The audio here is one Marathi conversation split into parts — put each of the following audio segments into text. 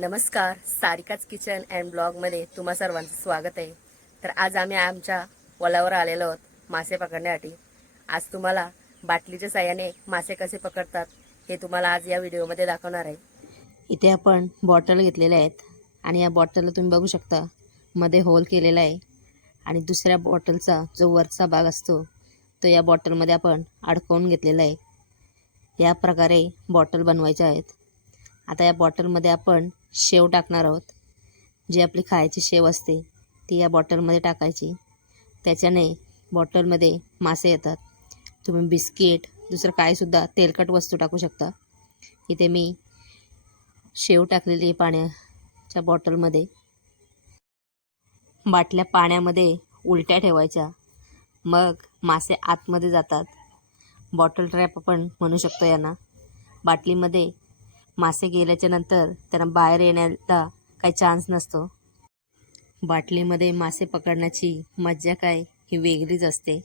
नमस्कार सारिकाच किचन अँड ब्लॉगमध्ये तुम्हा सर्वांचं स्वागत आहे. तर आज आम्ही आमच्या वलावर आलेलो आहोत मासे पकडण्यासाठी. आज तुम्हाला बाटलीच्या साह्याने मासे कसे पकडतात हे तुम्हाला आज या व्हिडिओमध्ये दाखवणार आहे. इथे आपण बॉटल घेतलेल्या आहेत आणि या बॉटलला तुम्ही बघू शकता मध्ये होल केलेला आहे आणि दुसऱ्या बॉटलचा जो वरचा भाग असतो तो या बॉटलमध्ये आपण अडकवून घेतलेला आहे. या प्रकारे बॉटल बनवायच्या आहेत. आता या बॉटलमध्ये आपण शेव टाकणार आहोत. जी आपली खायची शेव असते ती या बॉटलमध्ये टाकायची. त्याच्याने बॉटलमध्ये मासे येतात. तुम्ही बिस्किट दुसरं कायसुद्धा तेलकट वस्तू टाकू शकता. इथे मी शेव टाकलेली पाण्याच्या बॉटलमध्ये. बाटल्या पाण्यामध्ये उलट्या ठेवायच्या. मग मासे आतमध्ये जातात. बॉटल ट्रॅप आपण म्हणू शकतो यांना. बाटलीमध्ये मासे गेल्याच्यानंतर त्यांना बाहेर येण्याचा काही चान्स नसतो. बाटलीमध्ये मासे पकडण्याची मज्जा काय ही वेगळीच असते.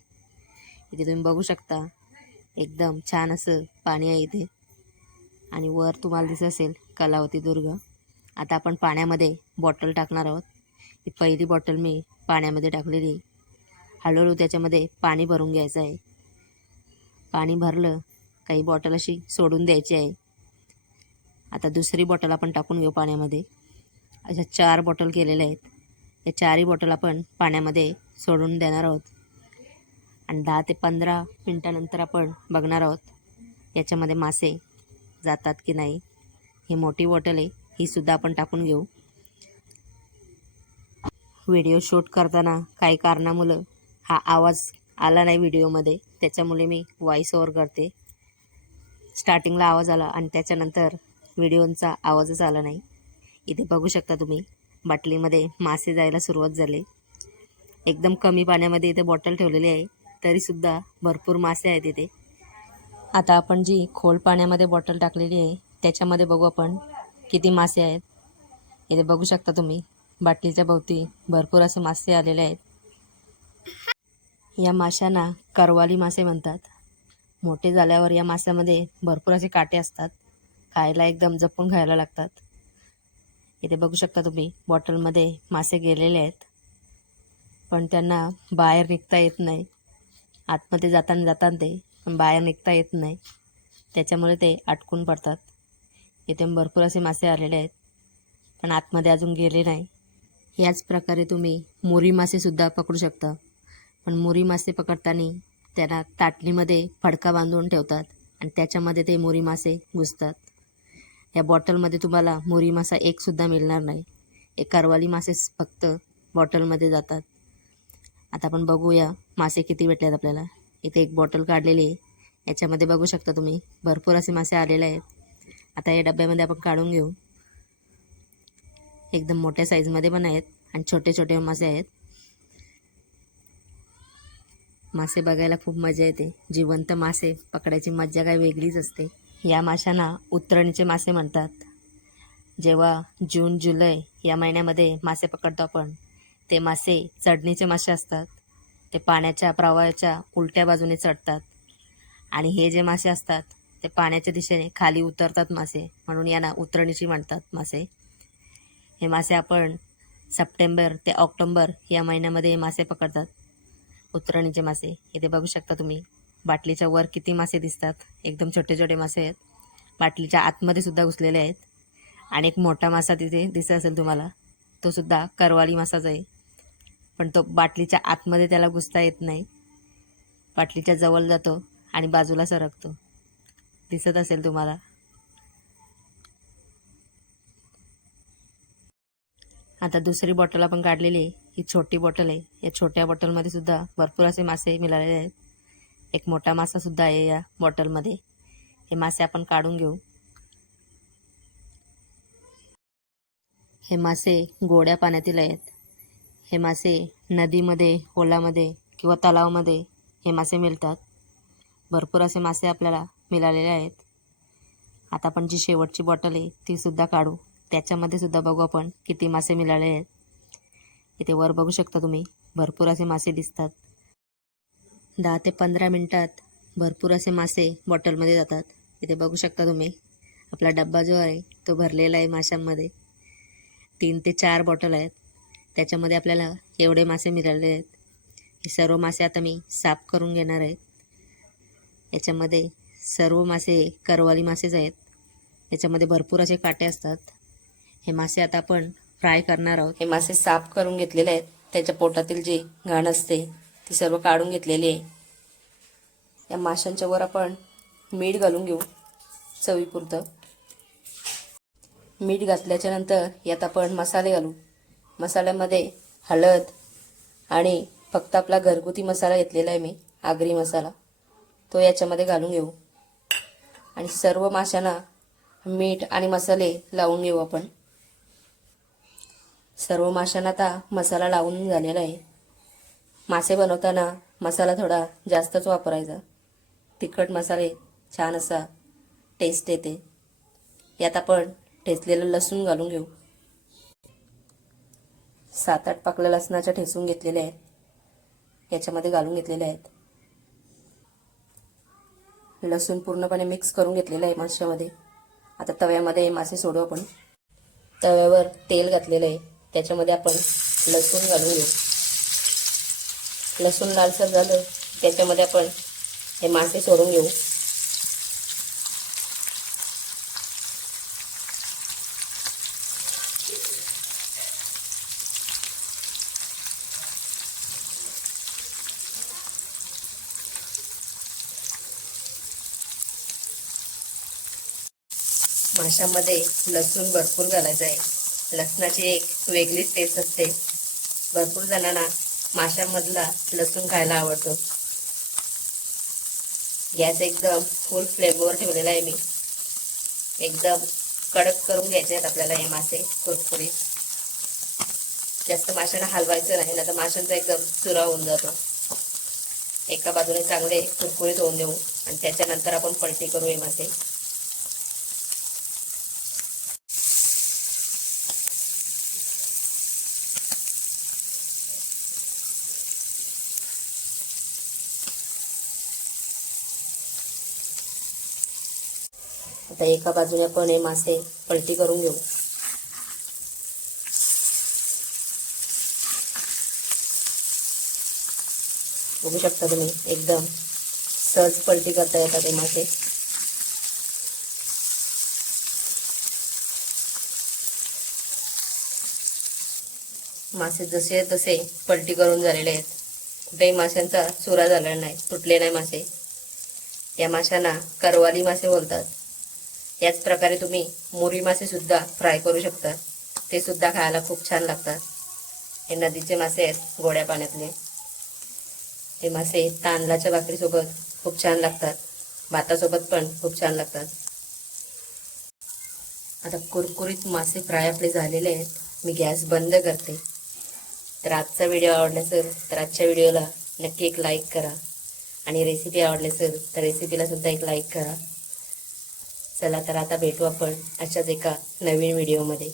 इथे तुम्ही बघू शकता एकदम छान असं पाणी आहे इथे. आणि वर तुम्हाला दिसत असेल कलावती दुर्ग. आता आपण पाण्यामध्ये बॉटल टाकणार आहोत. ही पहिली बॉटल मी पाण्यामध्ये टाकलेली आहे. हळूहळू त्याच्यामध्ये पाणी भरून घ्यायचं आहे. पाणी भरलं काही बॉटल अशी सोडून द्यायची आहे. आता दुसरी बॉटल आपण टाकून घेऊ पाण्यामध्ये. अशा चार बॉटल केलेल्या आहेत. या चारही बॉटल आपण पाण्यामध्ये सोडून देणार आहोत. आणि दहा ते पंधरा मिनटानंतर आपण बघणार आहोत याच्यामध्ये मासे जातात की नाही. ही मोठी बॉटल आहे. ही सुद्धा आपण टाकून घेऊ. व्हिडिओ शूट करताना काही कारणामुळं हा आवाज आला नाही व्हिडिओमध्ये. त्याच्यामुळे मी वॉईस ओवर करते. स्टार्टिंगला आवाज आला आणि त्याच्यानंतर व्हिडिओंचा आवाजच आला नाही. इथे बघू शकता तुम्ही बाटलीमध्ये मासे जायला सुरुवात झाली. एकदम कमी पाण्यामध्ये इथे बॉटल ठेवलेली आहे तरीसुद्धा भरपूर मासे आहेत इथे. आता आपण जी खोल पाण्यामध्ये बॉटल टाकलेली आहे त्याच्यामध्ये बघू आपण किती मासे आहेत. इथे बघू शकता तुम्ही बाटलीच्या भोवती भरपूर असे मासे आलेले आहेत. या माशांना करवाली मासे म्हणतात. मोठे झाल्यावर या माशामध्ये भरपूर असे काटे असतात. खायला एकदम जपून खायला लागतात. इथे बघू शकता तुम्ही बॉटलमध्ये मासे गेलेले आहेत. पण त्यांना बाहेर निघता येत नाही. आतमध्ये जाताना जाताना ते पण बाहेर निघता येत नाही. त्याच्यामुळे ते अटकून पडतात. इथे भरपूर असे मासे आलेले आहेत. पण आतमध्ये अजून गेले नाही. याच प्रकारे तुम्ही मोरी मासेसुद्धा पकडू शकता. पण मोरी मासे पकडताना त्यांना ताटलीमध्ये फडका बांधून ठेवतात आणि त्याच्यामध्ये ते मोरी मासे घुसतात. या बॉटलमध्ये तुम्हाला मोरी मासा एकसुद्धा मिळणार नाही. एक करवाली मासे फक्त बॉटलमध्ये जातात. आता आपण बघूया मासे किती भेटलेत आपल्याला. इथे एक बॉटल काढलेली आहे. याच्यामध्ये बघू शकता तुम्ही भरपूर असे मासे आलेले आहेत. आता या डब्यामध्ये आपण काढून घेऊ. एकदम मोठ्या साईजमध्ये पण आहेत आणि छोटे छोटे मासे आहेत. मासे बघायला खूप मजा येते. जिवंत मासे पकडायची मज्जा काय वेगळीच असते. या माशांना उतरणीचे मासे म्हणतात. जेव्हा जून जुलै या महिन्यामध्ये मासे पकडतो आपण ते मासे चढणीचे मासे असतात. ते पाण्याच्या प्रवाहाच्या उलट्या बाजूने चढतात. आणि हे जे मासे असतात ते पाण्याच्या दिशेने खाली उतरतात मासे म्हणून यांना उतरणीची म्हणतात मासे. हे मासे आपण सप्टेंबर ते ऑक्टोंबर या महिन्यामध्ये मासे पकडतात. उतरणीचे मासे इथे बघू शकता तुम्ही. बाटलीच्या वर किती मासे दिसतात? एकदम छोटे छोटे मासे आहेत. बाटलीच्या आतमध्ये सुद्धा घुसलेले आहेत. आणि एक मोठा मासा तिथे दिसत असेल तुम्हाला तो सुद्धा करवाली मासाच आहे. पण तो बाटलीच्या आतमध्ये त्याला घुसता येत नाही. बाटलीच्या जवळ जातो आणि बाजूला सरकतो. दिसत असेल तुम्हाला. आता दुसरी बॉटल आपण काढलेली आहे. ही छोटी बॉटल आहे. या छोट्या बॉटलमध्ये सुद्धा भरपूर असे मासे मिळालेले आहेत. एक मोठा मासा सुद्धा आहे या बॉटलमध्ये. हे मासे आपण काढून घेऊ. हे मासे गोड्या पाण्यातील आहेत. हे मासे नदीमध्ये ओलामध्ये किंवा तलावामध्ये हे मासे मिळतात. भरपूर असे मासे आपल्याला मिळालेले आहेत. आता आपण जी शेवटची बॉटल आहे ती सुद्धा काढू. त्याच्यामध्ये सुद्धा बघू आपण किती मासे मिळाले आहेत. इथे वर बघू शकता तुम्ही भरपूर असे मासे दिसतात. दहा ते पंधरा मिनटात भरपूर असे मासे बॉटलमध्ये जातात. इथे बघू शकता तुम्ही. आपला डब्बा जो आहे तो भरलेला आहे माशांमध्ये. तीन ते चार बॉटल आहेत. त्याच्यामध्ये आपल्याला एवढे मासे मिळाले आहेत. हे सर्व मासे आता मी साफ करून घेणार आहेत याच्यामध्ये सर्व मासे करवाली मासेच आहेत. याच्यामध्ये भरपूर असे काटे असतात. हे मासे आता आपण फ्राय करणार आहोत. हे मासे साफ करून घेतलेले आहेत. त्याच्या पोटातील जी घाण असते ती सर्व काढून घेतलेली आहे. या माशांच्या वर आपण मीठ घालून घेऊ चवीपुरतं. मीठ घातल्याच्या नंतर यात आपण मसाले घालू. मसाल्यामध्ये हळद आणि फक्त आपला घरगुती मसाला घेतलेला आहे मी आगरी मसाला. तो याच्यामध्ये घालून घेऊ. आणि सर्व माशांना मीठ आणि मसाले लावून घेऊ आपण. सर्व माशांना आता मसाला लावून झालेला आहे. मासे बनवताना मसाला थोडा जास्तच वापरायचा. तिखट मसाले छान असा टेस्ट येते. यात आपण ठेचलेलं लसूण घालून घेऊ. सात आठ पाकलं लसणाच्या ठेचून घेतलेल्या आहेत. याच्यामध्ये घालून घेतलेले आहेत. लसूण पूर्णपणे मिक्स करून घेतलेलं आहे माशामध्ये. आता तव्यामध्ये मासे सोडू आपण. तव्यावर तेल घातलेलं आहे. त्याच्यामध्ये आपण लसूण घालून घेऊ. लसूण लालसर झालं त्याच्यामध्ये आपण हे मासे सोडून घेऊ. माशामध्ये लसूण भरपूर घालायचं आहे. लसणाची एक वेगळीच टेस्ट असते. भरपूर जणांना माशांमधला लसूण खायला आवडतो. गॅस एकदम फुल फ्लेमवर ठेवलेला आहे मी. एकदम कडक करून घ्यायचे आहेत आपल्याला हे मासे कुरकुरीत. जास्त माशांना हलवायचं नाही ना तर माशांचा एकदम चुरा होऊन जातो. एका बाजूने चांगले कुरकुरीत होऊन देऊ आणि त्याच्यानंतर आपण पलटी करू हे मासे. आता एका बाजूने आपण हे मासे पलटी करून घेऊ. बघू शकता तुम्ही एकदम सहज पलटी करता येतात हे मासे. मासे जसे तसे पलटी करून झालेले आहेत. कुठेही माशांचा चुरा झालेला नाही तुटले नाही मासे. या माशांना करवाली मासे बोलतात. याच प्रकारे तुम्ही मोरी मासेसुद्धा फ्राय करू शकता. ते सुद्धा खायला खूप छान लागतात. हे नदीचे मासे आहेत गोड्या पाण्यातले. हे मासे तांदळाच्या भाकरीसोबत खूप छान लागतात. भातासोबत पण खूप छान लागतात. आता कुरकुरीत मासे फ्राय आपले झालेले आहेत. मी गॅस बंद करते. तर आजचा व्हिडिओ आवडला असेल तर आजच्या व्हिडिओला नक्की एक लाईक करा. आणि रेसिपी आवडली असेल तर रेसिपीला सुद्धा एक लाईक करा. चला तर आता भेटू आपण अशाच एका नवीन व्हिडिओमध्ये.